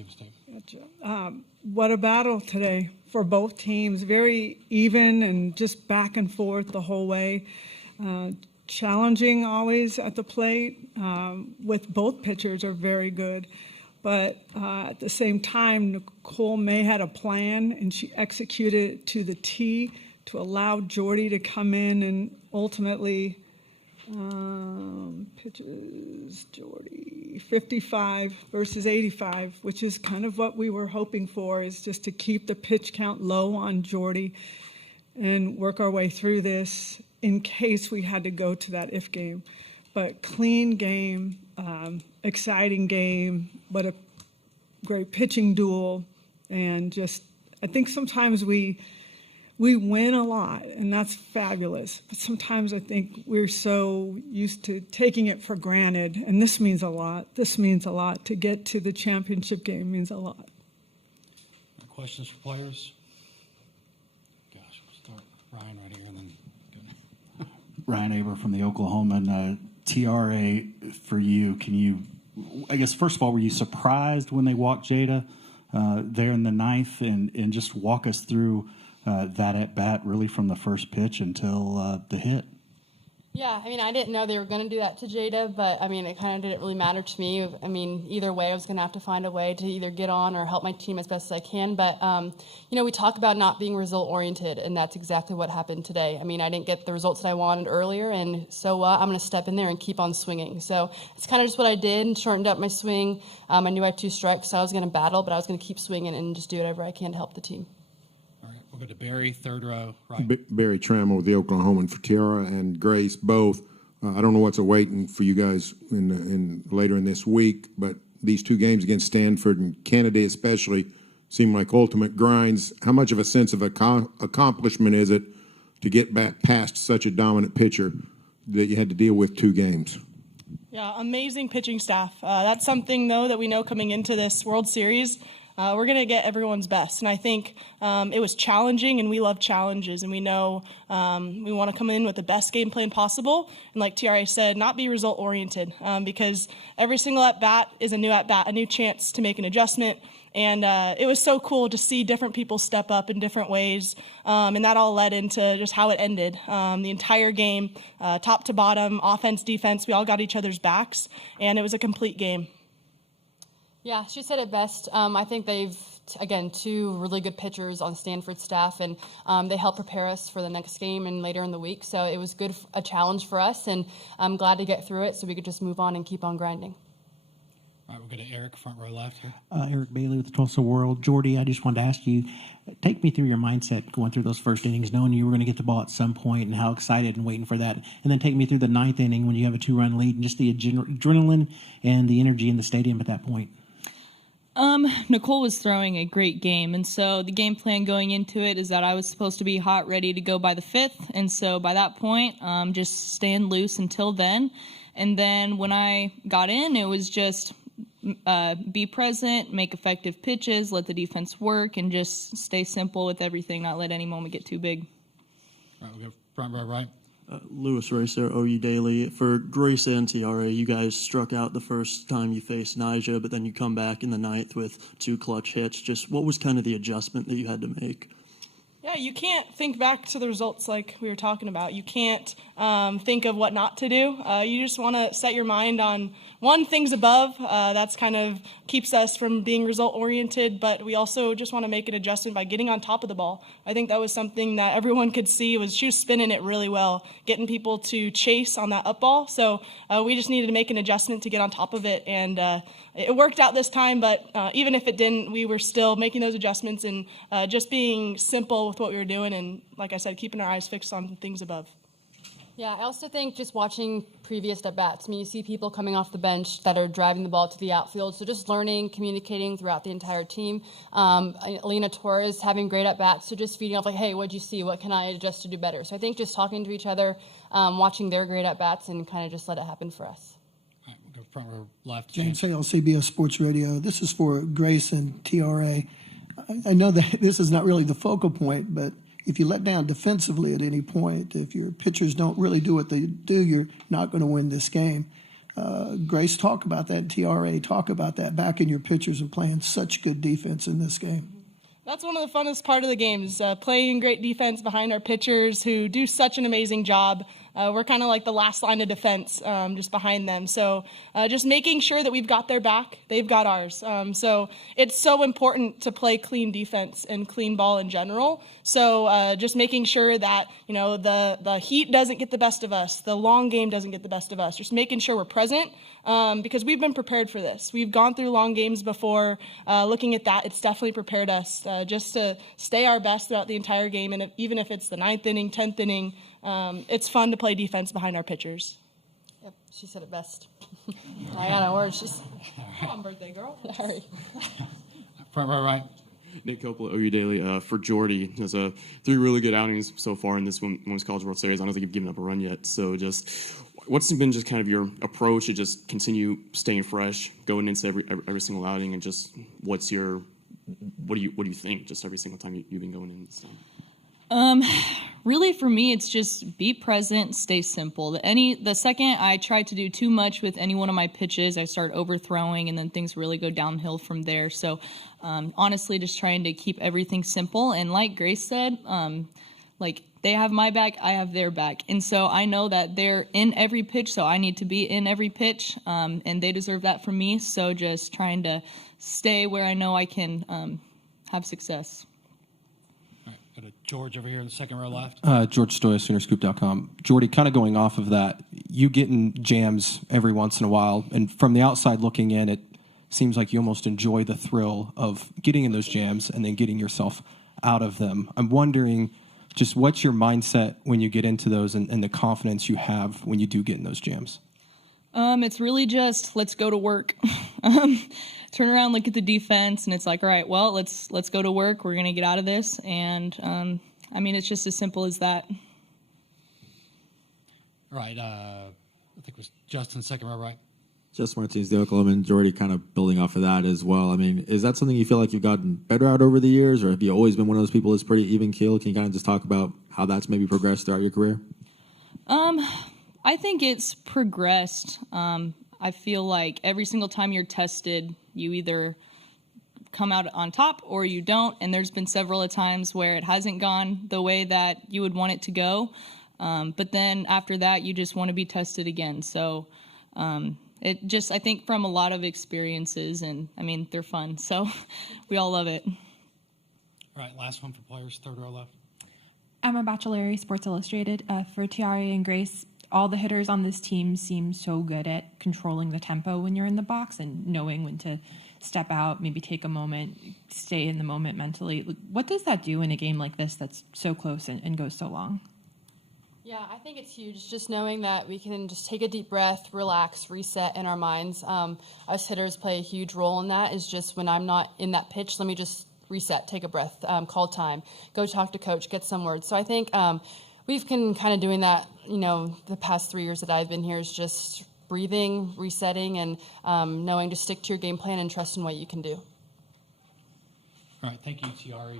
Kansas State. Gotcha. What a battle today for both teams. Very even and just back and forth the whole way. Challenging always at the plate with both pitchers are very good. But at the same time, Nicole May had a plan, and she executed it to the T to allow Jordy to come in and ultimately pitches Jordy 55 versus 85, which is kind of what we were hoping for, is just to keep the pitch count low on Jordy and work our way through this in case we had to go to that if game. But clean game, exciting game, but a great pitching duel. And just, I think sometimes we win a lot, and that's fabulous. But sometimes I think we're so used to taking it for granted, and this means a lot. This means a lot. To get to the championship game means a lot. Questions for players? Gosh, we'll start Ryan right here and then go. Ryan Aber from the Oklahoman. Tiarre, for you, can you, I guess, first of all, were you surprised when they walked Jada there in the ninth, and just walk us through that at bat really from the first pitch until the hit? Yeah, I mean, I didn't know they were going to do that to Jada, but I mean, it kind of didn't really matter to me. I mean, either way, I was going to have to find a way to either get on or help my team as best as I can. But, you know, we talk about not being result-oriented, and that's exactly what happened today. I mean, I didn't get the results that I wanted earlier, and so I'm going to step in there and keep on swinging. So it's kind of just what I did, and shortened up my swing. I knew I had 2 strikes, so I was going to battle, but I was going to keep swinging and just do whatever I can to help the team. We'll go to Barry, third row. Right. Barry Trammell with the Oklahoman for Tiarre and Grace both. I don't know what's awaiting for you guys in later in this week, but these 2 games against Stanford and Kennedy especially seem like ultimate grinds. How much of a sense of accomplishment is it to get back past such a dominant pitcher that you had to deal with 2 games? Yeah, amazing pitching staff. That's something, though, that we know coming into this World Series. We're going to get everyone's best. And I think it was challenging, and we love challenges. And we know we want to come in with the best game plan possible. And like Tiarre said, not be result-oriented, because every single at-bat is a new at-bat, a new chance to make an adjustment. And it was so cool to see different people step up in different ways. And that all led into just how it ended. The entire game, top to bottom, offense, defense, we all got each other's backs. And it was a complete game. Yeah, she said it best. I think they've, again, 2 really good pitchers on Stanford staff, and they help prepare us for the next game and later in the week. So it was good, a challenge for us, and I'm glad to get through it so we could just move on and keep on grinding. All right, we'll go to Eric, front row left here. Eric Bailey with the Tulsa World. Jordy, I just wanted to ask you, take me through your mindset going through those first innings, knowing you were going to get the ball at some point and how excited and waiting for that. And then take me through the 9th inning when you have a 2-run lead and just the adrenaline and the energy in the stadium at that point. Nicole was throwing a great game, and so the game plan going into it is that I was supposed to be hot, ready to go by the 5th, and so by that point, just staying loose until then. And then when I got in, it was just be present, make effective pitches, let the defense work, and just stay simple with everything, not let any moment get too big. All right, we'll go front row right. Lewis Racer, OU Daily. For Grace and Tiarre, you guys struck out the first time you faced Nyjah, but then you come back in the 9th with 2 clutch hits. Just what was kind of the adjustment that you had to make? Yeah, you can't think back to the results like we were talking about. You can't think of what not to do. You just want to set your mind on, one, things above. That's kind of keeps us from being result-oriented, but we also just want to make an adjustment by getting on top of the ball. I think that was something that everyone could see. She was spinning it really well, getting people to chase on that up ball. So we just needed to make an adjustment to get on top of it, and it worked out this time, but even if it didn't, we were still making those adjustments and just being simple with what we were doing, and like I said, keeping our eyes fixed on things above. Yeah, I also think just watching previous at-bats, I mean, you see people coming off the bench that are driving the ball to the outfield, so just learning, communicating throughout the entire team. Alina Torres having great at-bats, so just feeding off like, hey, what'd you see? What can I adjust to do better? So I think just talking to each other, watching their great at-bats, and kind of just let it happen for us. All right, we'll go front row left. James Hale, CBS Sports Radio. This is for Grace and Tiarre. I know that this is not really the focal point, but if you let down defensively at any point, if your pitchers don't really do what they do, you're not going to win this game. Grace, talk about that. TRA, talk about that. Backing your pitchers and playing such good defense in this game. That's one of the funnest part of the games, playing great defense behind our pitchers who do such an amazing job. We're kind of like the last line of defense, just behind them. So just making sure that we've got their back, they've got ours. So it's so important to play clean defense and clean ball in general. So just making sure that, you know, the heat doesn't get the best of us, the long game doesn't get the best of us. Just making sure we're present, because we've been prepared for this. We've gone through long games before. Looking at that, it's definitely prepared us just to stay our best throughout the entire game. And even if it's the 9th inning, 10th inning, it's fun to play defense behind our pitchers. Yep, she said it best. I got no words. She's Come on, birthday girl. sorry. Right. Nick Coppola, OU Daily, for Jordy. There's 3 really good outings so far in this Women's College World Series. I don't think you've given up a run yet. So just what's been just kind of your approach to just continue staying fresh, going into every single outing, and just what do you think just every single time you've been going in this time? Really, for me, it's just be present, stay simple. The second I try to do too much with any one of my pitches, I start overthrowing, and then things really go downhill from there. So, honestly, just trying to keep everything simple. And like Grace said, like they have my back, I have their back, and so I know that they're in every pitch, so I need to be in every pitch, and they deserve that from me. So, just trying to stay where I know I can have success. Got a George over here in the second row left. George Stoya, Soonerscoop.com. Jordy, kind of going off of that, you getting jams every once in a while, and from the outside looking in, it seems like you almost enjoy the thrill of getting in those jams and then getting yourself out of them. I'm wondering, just what's your mindset when you get into those, and the confidence you have when you do get in those jams? It's really just let's go to work. Turn around, look at the defense, and it's like, all right, well, let's go to work. We're gonna get out of this, and I mean, it's just as simple as that. Right. I think it was Justin, second row, right? Justin Martinez, the Oklahoman. Jordy, kind of building off of that as well. I mean, is that something you feel like you've gotten better at over the years, or have you always been one of those people that's pretty even keeled? Can you kind of just talk about how that's maybe progressed throughout your career? I think it's progressed. I feel like every single time you're tested, you either come out on top or you don't. And there's been several times where it hasn't gone the way that you would want it to go. But then after that, you just want to be tested again. So it just, I think from a lot of experiences, and I mean, they're fun. So we all love it. All right, last one for players, third row left. Emma Bachelari, Sports Illustrated. For Tiarre and Grace, all the hitters on this team seem so good at controlling the tempo when you're in the box and knowing when to step out, maybe take a moment, stay in the moment mentally. What does that do in a game like this that's so close and goes so long? Yeah, I think it's huge. Just knowing that we can just take a deep breath, relax, reset in our minds. Us hitters play a huge role in that. Is just when I'm not in that pitch, let me just reset, take a breath, call time, go talk to coach, get some words. So I think we've been kind of doing that, you know, the past 3 years that I've been here, is just breathing, resetting, and knowing to stick to your game plan and trust in what you can do. All right, thank you, Tiarre.